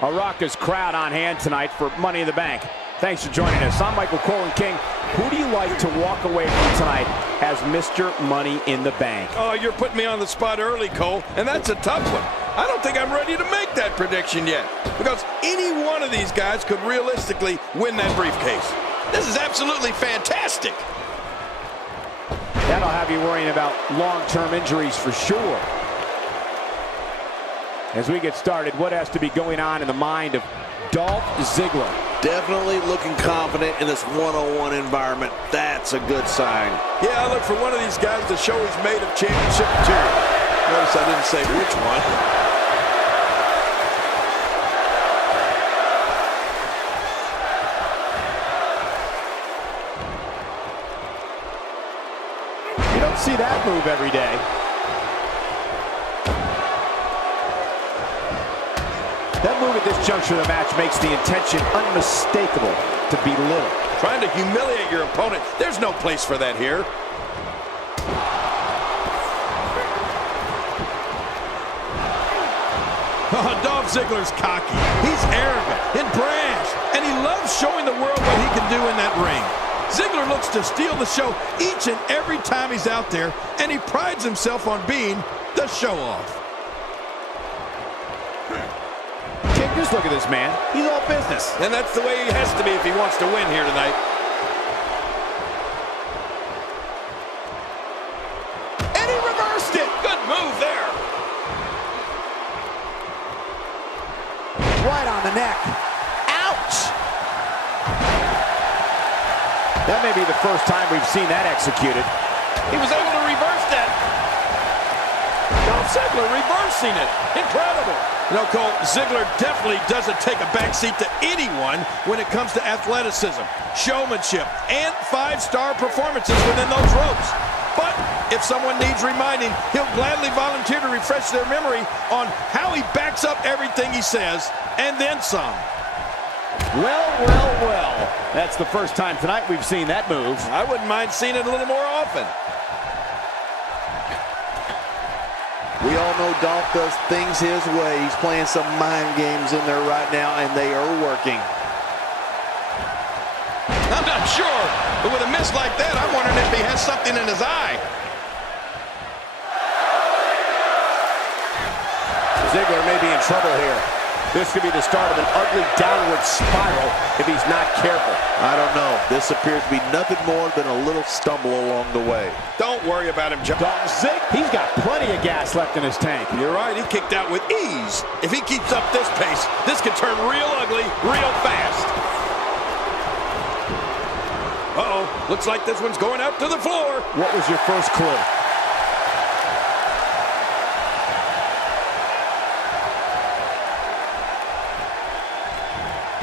A raucous crowd on hand tonight for Money in the Bank. Thanks for joining us. I'm Michael Cole King. Who do you like to walk away from tonight as Mr. Money in the Bank? Oh, you're putting me on the spot early, Cole, and that's a tough one. I don't think I'm ready to make that prediction yet, because any one of these guys could realistically win that briefcase. This is absolutely fantastic. That'll have you worrying about long-term injuries for sure. As we get started, what has to be going on in the mind of Dolph Ziggler? Definitely looking confident in this one-on-one environment. That's a good sign. Yeah, I look for one of these guys to show he's made of championship material. Notice I didn't say which one. You don't see that move every day. That move at this juncture of the match makes the intention unmistakable to belittle. Trying to humiliate your opponent. There's no place for that here. Oh, Dolph Ziggler's cocky. He's arrogant and brash, and he loves showing the world what he can do in that ring. Ziggler looks to steal the show each and every time he's out there, and he prides himself on being the show-off. Just look at this man. He's all business. And that's the way he has to be if he wants to win here tonight. And he reversed it. Good move there. Right on the neck. Ouch! That may be the first time we've seen that executed. He was able to reverse that. Dolph Ziggler reversing it. Incredible. You know, Cole, Ziggler definitely doesn't take a backseat to anyone when it comes to athleticism, showmanship, and five-star performances within those ropes. But if someone needs reminding, he'll gladly volunteer to refresh their memory on how he backs up everything he says, and then some. Well, well, well. That's the first time tonight we've seen that move. I wouldn't mind seeing it a little more often. We all know Dolph does things his way. He's playing some mind games in there right now, and they are working. I'm not sure, but with a miss like that, I'm wondering if he has something in his eye. Ziggler may be in trouble here. This could be the start of an ugly downward spiral if he's not careful. I don't know. This appears to be nothing more than a little stumble along the way. Don't worry about him, John. Dolph Ziggler, he's got plenty of gas left in his tank. You're right, he kicked out with ease. If he keeps up this pace, this could turn real ugly real fast. Uh-oh, looks like this one's going out to the floor. What was your first clue?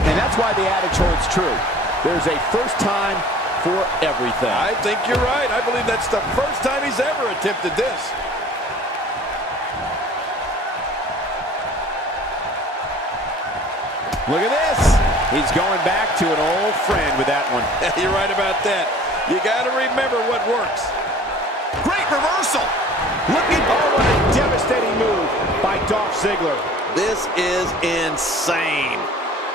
And that's why the adage holds true. There's a first time for everything. I think you're right. I believe that's the first time he's ever attempted this. Look at this. He's going back to an old friend with that one. You're right about that. You got to remember what works. Great reversal. Look at what a devastating move by Dolph Ziggler. This is insane.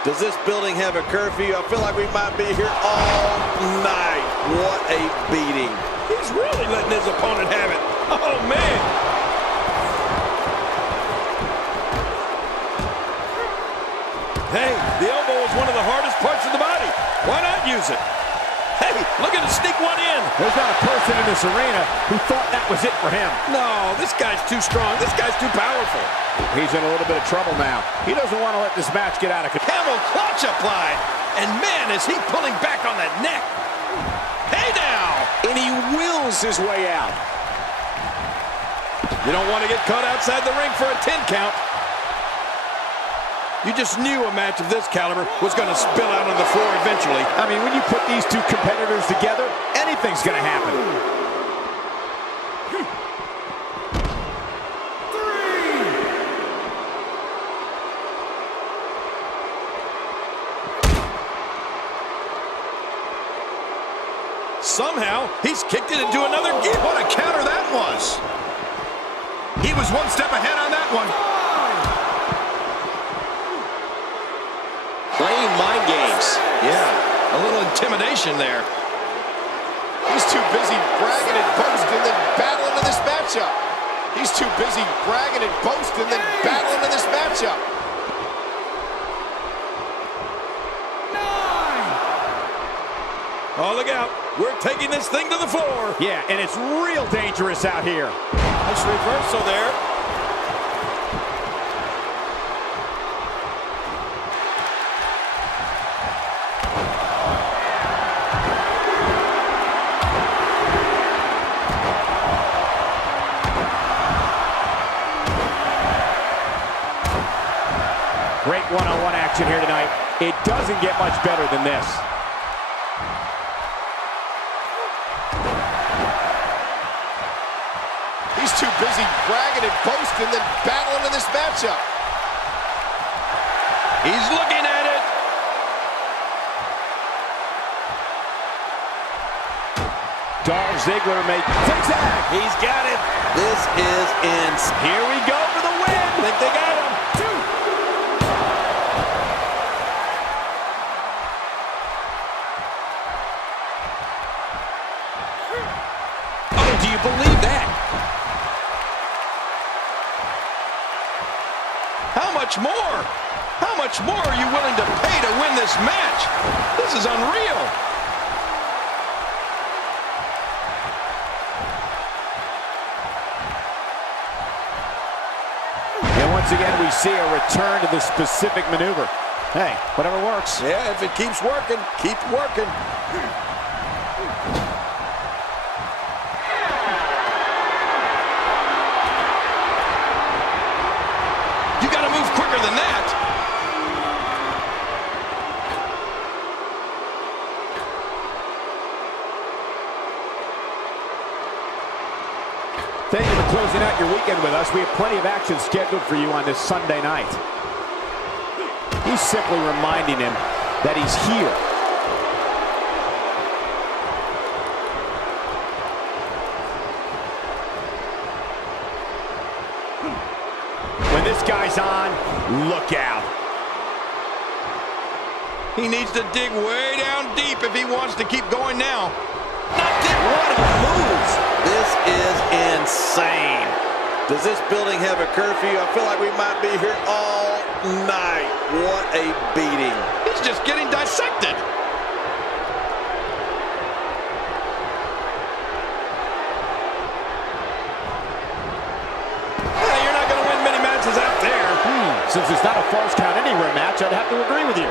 Does this building have a curfew? I feel like we might be here all night. What a beating. He's really letting his opponent have it. Oh, man. Hey, the elbow is one of the hardest parts of the body. Why not use it? Hey, look at him sneak one in. There's not a person in this arena who thought that was it for him. No, this guy's too strong. This guy's too powerful. He's in a little bit of trouble now. He doesn't want to let this match get out of control. Camel clutch applied. And man, is he pulling back on that neck. Hey now. And he wills his way out. You don't want to get caught outside the ring for a 10 count. You just knew a match of this caliber was going to spill out on the floor eventually. I mean, when you put these two competitors together, anything's going to happen. Somehow, he's kicked it into another gear. What a counter that was. He was one step ahead on that one. combination there. He's too busy bragging and boasting than battling in this matchup. He's too busy bragging and boasting than battling in this matchup. 9. Oh, look out. We're taking this thing to the floor. Yeah, and it's real dangerous out here. Nice reversal there. Great one-on-one action here tonight. It doesn't get much better than this. He's too busy bragging and boasting than battling in this matchup. He's looking at it. Dolph Ziggler may zigzag. He's got it. This is insane. Here we go for the win. I think they got him. Oh, do you believe that? How much more? How much more are you willing to pay to win this match? This is unreal. And once again, we see a return to the specific maneuver. Hey, whatever works. Yeah, if it keeps working, keep working. You got to move quicker than that. Thank you for closing out your weekend with us. We have plenty of action scheduled for you on this Sunday night. He's simply reminding him that he's here. When this guy's on, look out. He needs to dig way down deep if he wants to keep going now. What a move! This is insane. Does this building have a curfew? I feel like we might be here all night. What a beating. He's just getting dissected. Yeah, you're not going to win many matches out there. Since it's not a false count anywhere match, I'd have to agree with you.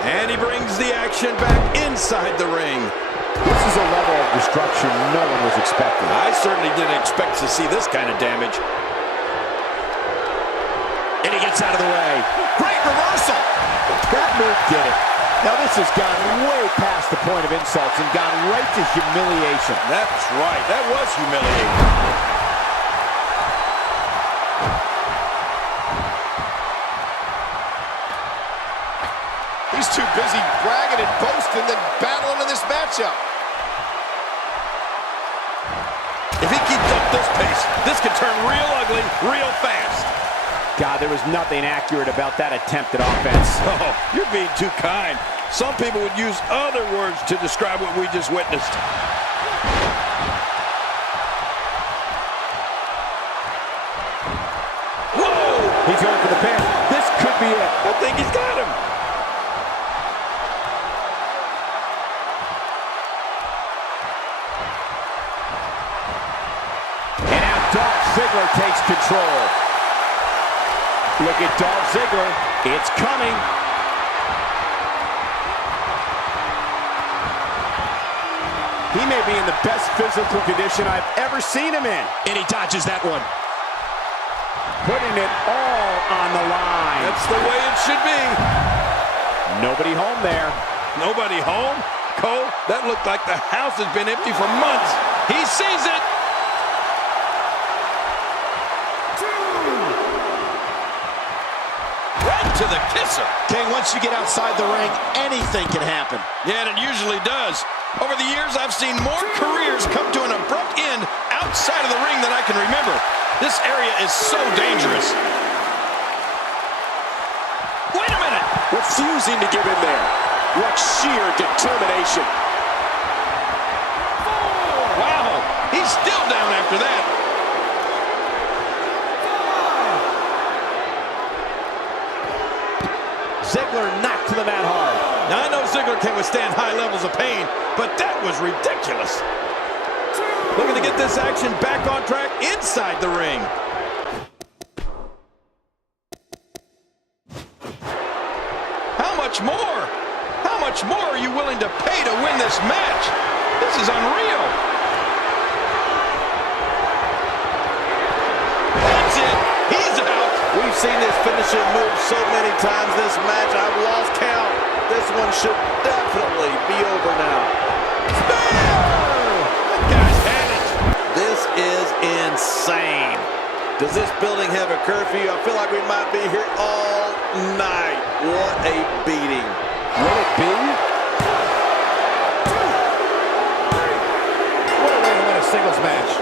And he brings the action back inside the ring. This is a level of destruction no one was expecting. I certainly didn't expect to see this kind of damage. And he gets out of the way. Great reversal. That move did it. Now this has gone way past the point of insults and gone right to humiliation. That's right. That was humiliating. He's too busy bragging and boasting than battling in this matchup. If he keeps up this pace, this could turn real ugly real fast. God, there was nothing accurate about that attempt at offense. Oh, you're being too kind. Some people would use other words to describe what we just witnessed. Whoa! He's going for the pin. This could be it. I think he's got him. Dolph Ziggler takes control. Look at Dolph Ziggler. It's coming. He may be in the best physical condition I've ever seen him in. And he dodges that one. Putting it all on the line. That's the way it should be. Nobody home there. Nobody home? Cole, that looked like the house has been empty for months. He sees it. Right to the kisser. King, once you get outside the ring, anything can happen. Yeah, and it usually does. Over the years, I've seen more careers come to an abrupt end outside of the ring than I can remember. This area is so dangerous. Wait a minute. Refusing to give in there. What sheer determination. Wow, he's still down after that. Ziggler knocked to the mat hard. Now, I know Ziggler can withstand high levels of pain, but that was ridiculous. Looking to get this action back on track inside the ring. How much more? How much more are you willing to pay to win this match? This is unreal. That's it. He's out. We've seen this finishing move so many times this match, I've lost count. This one should definitely be over now. That guy's had it. This is insane. Does this building have a curfew? I feel like we might be here all night. What a beating. Will it be? What a way to win a singles match.